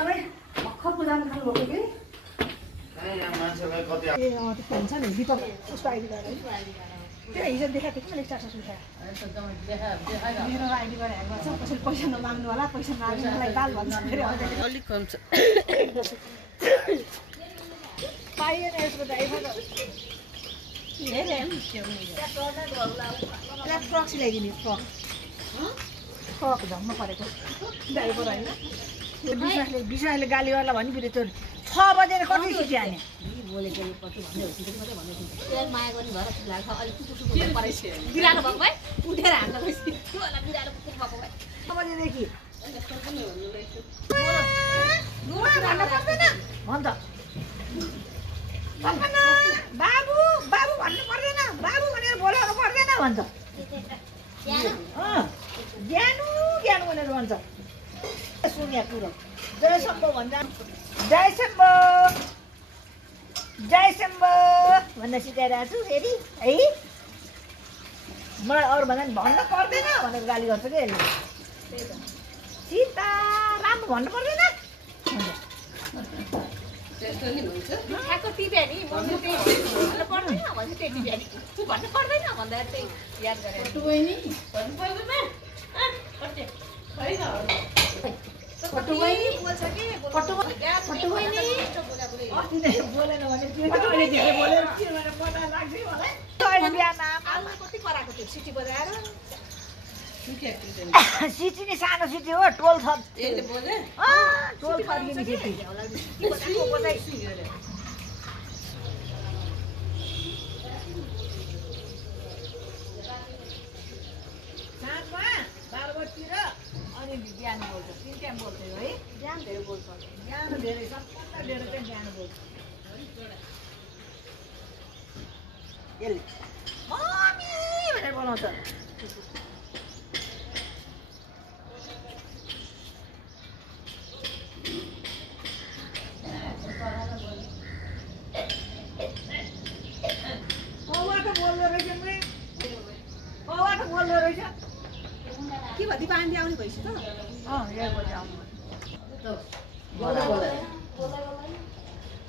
आमै भर्खर पुजान खानु भएको कि मान्छेलाई कति ए त्यो हुन्छ नि दीपक उसको आइडी कार्ड है त्यो हिजो देखाएको थिएँ मैले स्टाटस उठाएँ मेरो आइडी कार्ड ह्याक गर्छ कसैले पैसा नमाग्नु होला पैसा माग्नु मलाई दाल भन्छ फेरि अलिक कम छ पाइएन यसको ड्राइभर फ्रक्स ल्याइदिने फ्रक झम्म परेको ड्राइभर होइन विश्वासले गाली गर्ला भन्ने फेरि त्यो 6 बजेर कति छिटी हाने बोलेको पछि भन्दै हो सिधै मात्रै भन्दै थियो माया गर्ने भएर ठिक लाग्छ अलि टुटुटु परेछ बिरालो भएको भए उठेर हान्न गएपछि त्यो होला बिरालो कुकुर भएको भए 6 बजेदेखि भन्छ बाबु बाबु भन्नु पर्दैन बाबु भनेर बोलाउनु पर्दैन भन्छ ज्ञानु ज्ञानु भनेर भन्छ सुन्या कुरो जय शम्भो भन्छ जय शम्भो भन्न सिकाइरहेको छु फेरि है मलाई अरू भन्दा भन्नु पर्दैन भनेर गाली गर्छ कि यसले सीता राम्रो भन्नु पर्दैन त्यस्तो नि हुन्छ ठ्याक्क टिप्या नि भन्नु त्यही भन्नु पर्दैन भन्छ त्यही टिप्या नि तँ भन्नु पर्दैन भन्दा त्यही याद गरेर टुबैनी भन्नु पर्दैन कटुबैनी बोल्छ कि कटुबैनी अस्ति नै बोलेन भने अहिले धेरै बोलेर के भनेर पता लाग्छ मलाई अहिले बिहान आमा कति कराएको थियो सिटी बजाएर सिटी नि सानो सिटी हो टोल छ यसले बोले टोल फर्किने सिटी साँझमा 12 बजीतिर अनि बिहान बोल्छ 3 टाइम बोल्छ है बिहान धेरै बोल्छ बिहान धेरै सबभन्दा धेरै चाहिँ बिहान बोल्छ यसले मम्मी भनेर बोलाउँछ के भयो दिपा आन्टी आउने भइसक्यो त यहाँ बजी आउनु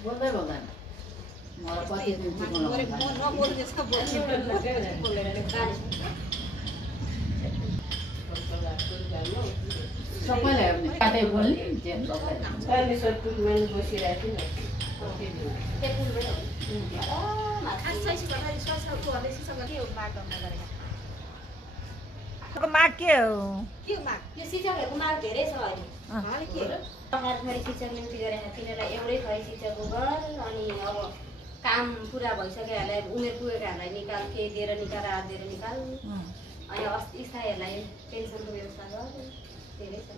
बोल्दै बोल्दैन मलाई कति दिन नबोल्ने जस्तो सबैलाई काटै बोल्ने माग के हो के माग यो शिक्षकहरूको माग धेरै छ अहिले के हो सरकारी शिक्षक नियुक्ति गरेर तिनीहरूलाई एउटै थरी शिक्षकको घर अनि अब काम पुरा भइसकेहरूलाई उमेर पुगेकाहरूलाई निकाल केही दिएर निकाल रात दिएर निकाल अनि स्थायीहरूलाई पेन्सनको व्यवस्था गर धेरै छ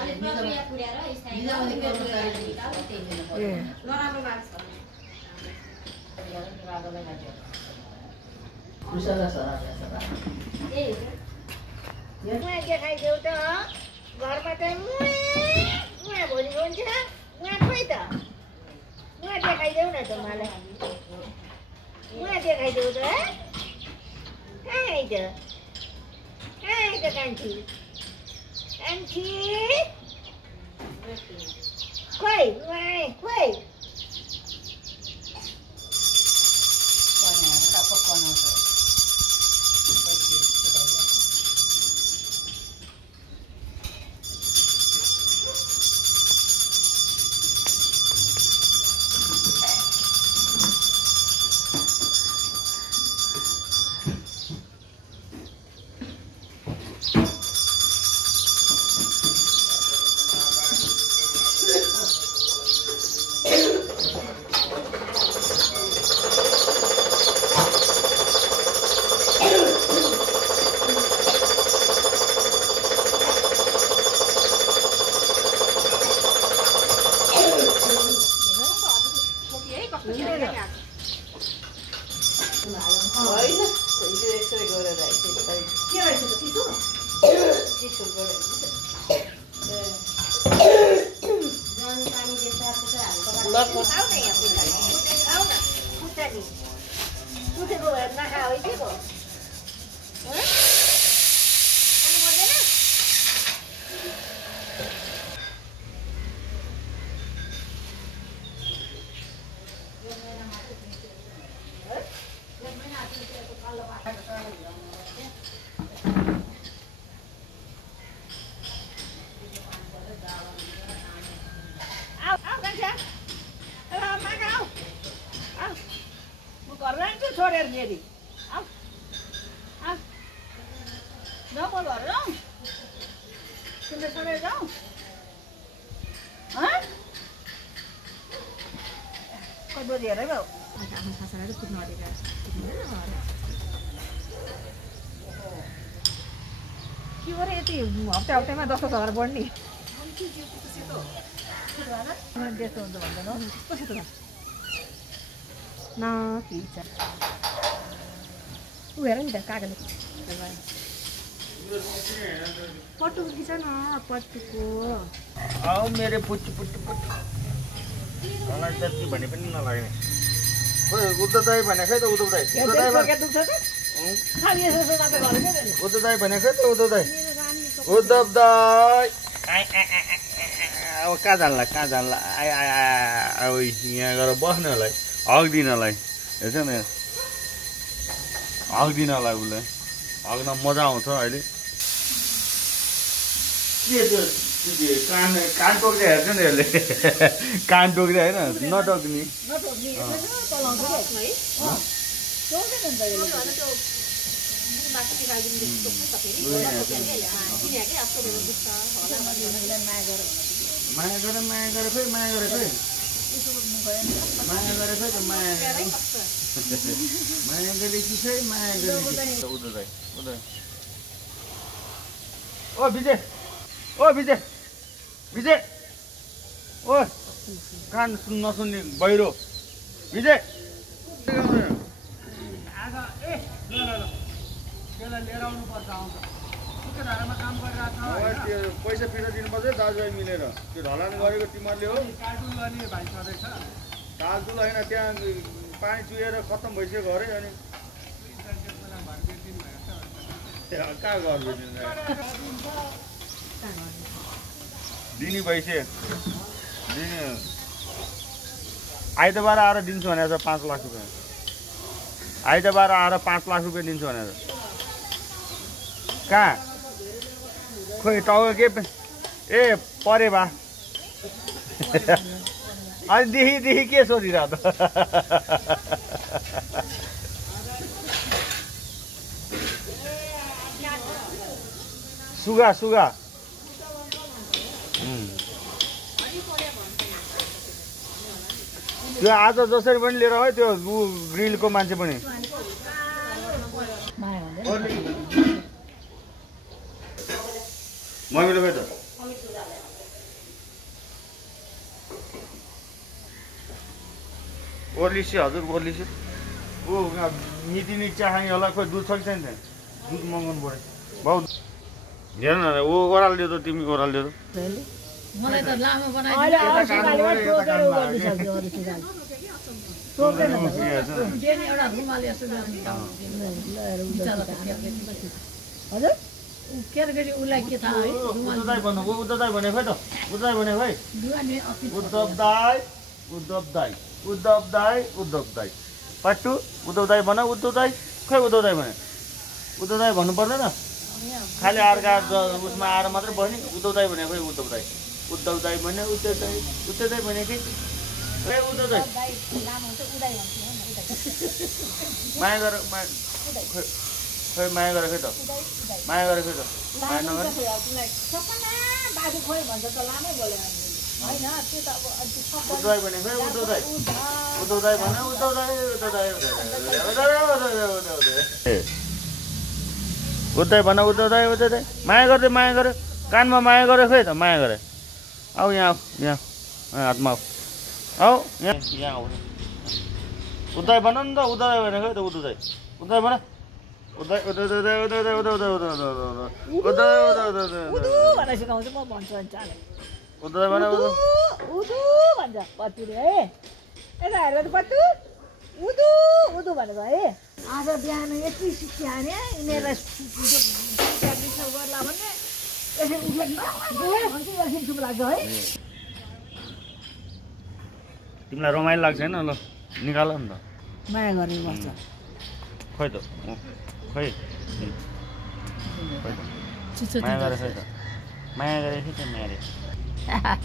अनि प्रक्रिया पुर्याएर स्थायी नराम्रो माग छ देखाइदेऊ त घरमा चाहिँ मुहाँ भोलि हुन्छ मुहाँ खोइ त मुहाँ देखाइदेऊ न त मलाई मुहाँ देखाइदेऊ त कहाँ त कान्छी कान्छी खोइ मुहाँ खोइ मेरे मेरी आओ आओ जाओ बोल रहा जाओ सुने सुने जाओ हाँ कोई बोल रहा है बाबू आफ्नो सासुराले कुद्नु अडेर के हो रे यति हप्ता हप्तामा 10,000 बढ्ने त्यस्तो हुन्छ भन्दैन कसो त न खिच ऊ हेर नि त कागले पट्टु खिच न पट्टुको आऊ मेरो पुच्ची पुच्ची पुच्ची मलाई जति भने पनि नलाग्ने खोइ उद्धव दाई भने खै त उद्धव दाई उद्धव दाई भने खै त उद्धव दाई उद्धव दाई अब कहाँ जानला आइ आइ अब यहाँ गएर बस्नलाई हग्दिनलाई हेर्छ नि हग्दिनलाई उसलाई हग्न मजा आउँछ अहिले के त्यो कान टोक्दै हेर्छ नि यसले कान टोक्दै होइन नटोक्ने माया गरे खोइ माया गरे खोइ त माया गरेकी खै माया गरेकी उदय ओ विजय विजय ओ कान नसुन्ने बहिरो विजय पैसा फिर्ता दिनुपर्छ दाजुभाइ मिलेर त्यो ढलान गरेको तिमीहरूले हो दाजुल होइन त्यहाँ पानी चुहेर खत्तम भइसक्यो अरे अनि कहाँ घर दिने भइसक्यो दिने आइतबार आएर दिन्छु भनेर 5 लाख रुपियाँ आइतबार आएर 5 लाख रुपियाँ दिन्छु भनेर कहाँ खोइ टाउको के ए परे बा अनि देखि के सोधिरह त सुगा त्यो आज जसरी पनि लिएर है त्यो ग्रिलको मान्छे पनि मम्मीले खै त ओर्लिसी हजुर ओर्लिसी ऊ मितिनी चिया खाने होला खोइ दुध छ कि छैन दुध मगाउनु पऱ्यो भाउ हेर न ऊ ओह्रालिदियो त तिमी ओह्रालिदियो त मलाई त लामो एउटा रुमाल यसो हजुर केटाकेटी उसलाई के थाहा है उद्धव दाई भने खै त उद्धव दाई पट्टु उद्धव दाई भन उद्धव दाई खै उद्धव दाई भन्नु पर्दैन खालि अर्का उसमा आएर मात्रै बस्ने उद्धव दाई भने खै उद्धव दाई भने उद्धव दाई भने कि खै उद्धव दाई माया गर खै माया गर खै त माया नगर उद्धव भने खै उद्धव दाई भने उद्धव दाई भन उद्धव दाई माया गरे कानमा माया गरे खै त माया गरे आऊ यहाँ हातमा आऊ यहाँ आऊ उद्धव भन नि त उद्धव भने खै त उद्धव भन उद्धव भनेर सिकाउँछु म भन्छु भने चाले उद्धव भन उदु भन्छ पत्तुले है यता हेरेर पत्तु उदु भनेर है आज बिहान यति सिक्यो हाने यिनीहरूलाई गर्ला भन्ने यसरी चुप लाग्छ है तिमीलाई रमाइलो लाग्छ होइन ल निकाल नि त माया गरेर बस्छ खै त खै माया गरे खै त माया गरे खै त माया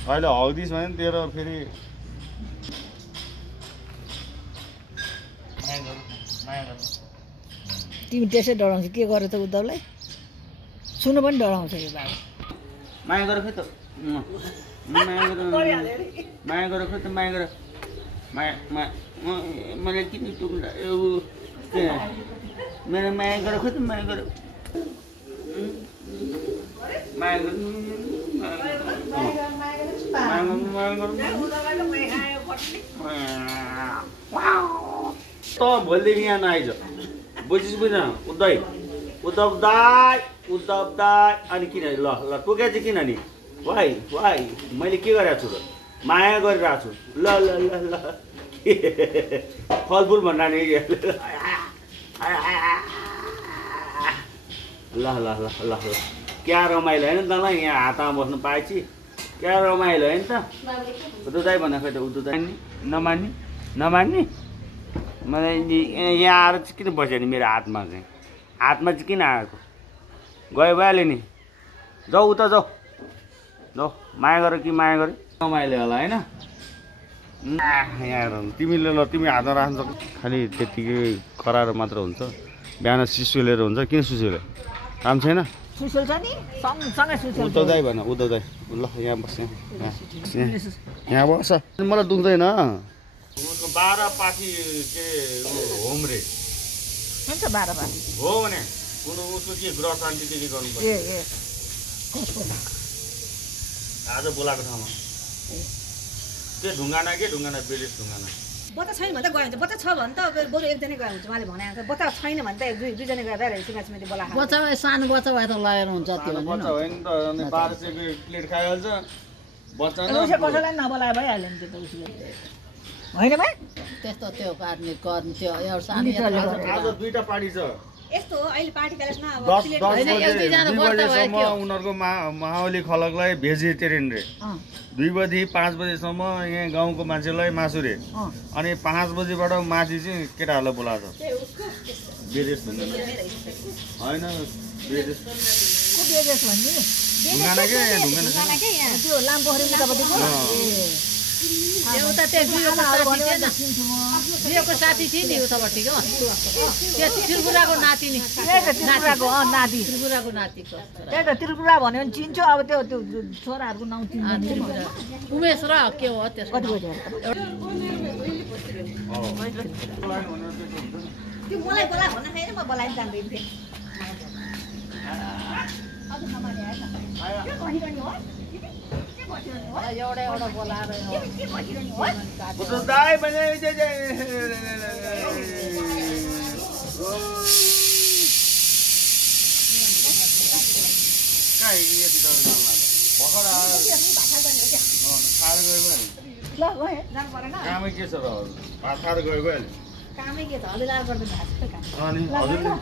अहिले हौदिस भने तेरो फेरि माया गर्नु तिमी त्यसै डराउँछ के गर्यो त उद्धवलाई सुन्नु पनि डराउँछ यो बाबु माया गर खै त माया गर माया गर खै त माया गर माया मैले किन टुक्रा मेरो माया गर खै त माया गर माया गर त भोलिदेखि यहाँ नआइज बुझिस् बुझ्न उद्धव दाई अनि किन ल टोक्या चाहिँ किन नि वाइ मैले के गरिरहेको छु त माया गरिरहेको छु ल फलफुल भन्दा नि ल क्या रमाइलो होइन त ल यहाँ हातमा बस्नु पाएपछि क्या रमाइलो होइन त उद्धव दाई भन्दा खै त उद्धव दाई नमान्ने मलाई यहाँ आएर चाहिँ किन बस्यो नि मेरो हातमा चाहिँ किन आएको गयो भइहाल्यो नि जाऊ उता जाऊ माया गर कि माया गरे रमाइलो होला होइन यहाँ तिमीले ल तिमी हातमा राख्नु खालि त्यतिकै कराएर मात्र हुन्छ बिहान सुसुलेर हुन्छ किन सुसुले काम छैन सुसल छ नि सँगै सुसल उद्धव दाई भन उद्धव दाई ल यहाँ बस यहाँ बस मलाई दुख्दैन 12 पाठी के होम रे हुन्छ 12 पाठी हो भने कुनै उसको के ग्रह शान्ति के गर्नु पर्छ आज बोलाएको ठाउँमा त्यो ढुङ्गाना बेलेस ढुङ्गाना बच्चा छैन भने त गयो हुन्छ बच्चा छ भने त बरु एकजनै गयो हुन्छ उहाँले भने बच्चा छैन भने त दुईजना गएर सिमासिमाले बोलाएको बच्चा सानो बच्चा भए त लगाएर हुन्छ त्यो बच्चा होइन त अनि 12 रुपैयाँ प्लेट खाइहाल्छ बच्चा उसले कसैलाई नबोलाए भइहाल्यो नि त्यो त उसले होइन भाइ त्यस्तो त्यो पार्ने गर्ने त्यो एउटा सानो आज दुईटा पार्टी छ यस्तो हो अहिले पार्टी प्यालेसमा अब 10 बजेसम्म उनीहरूको माहौली खलकलाई भेजिटेरियन रे 2 बजी 5 बजेसम्म यहाँ गाउँको मान्छेलाई मासु रे अनि 5 बजेबाट माथि चाहिँ केटाहरूलाई बोलाएको छ विदेश होइन विदेश ढुङ्गाना के ढुङ्गाना त्यो लामपोखरी उतापट्टिको एउटा त्यो बिहेको साथी थियो नि उतापट्टिको त्यो त्रिपुराको नाति नि त्रिपुराको नातिको त्यही त त्रिपुरा भन्यो भने चिन्छु अब त्यो छोराहरूको नाउँ चिन्छु उमेश र के हो त्यसको कति बज्यो त्यो मलाई बोला भन्न छैन म बोलाइ जान्दैन थिएँ एउटा बोलाएर उद्धव दाई भने कामै के छ र भात खाएर गयो कामै के छ हजुर लाएर गर्दैन अनि हजुरले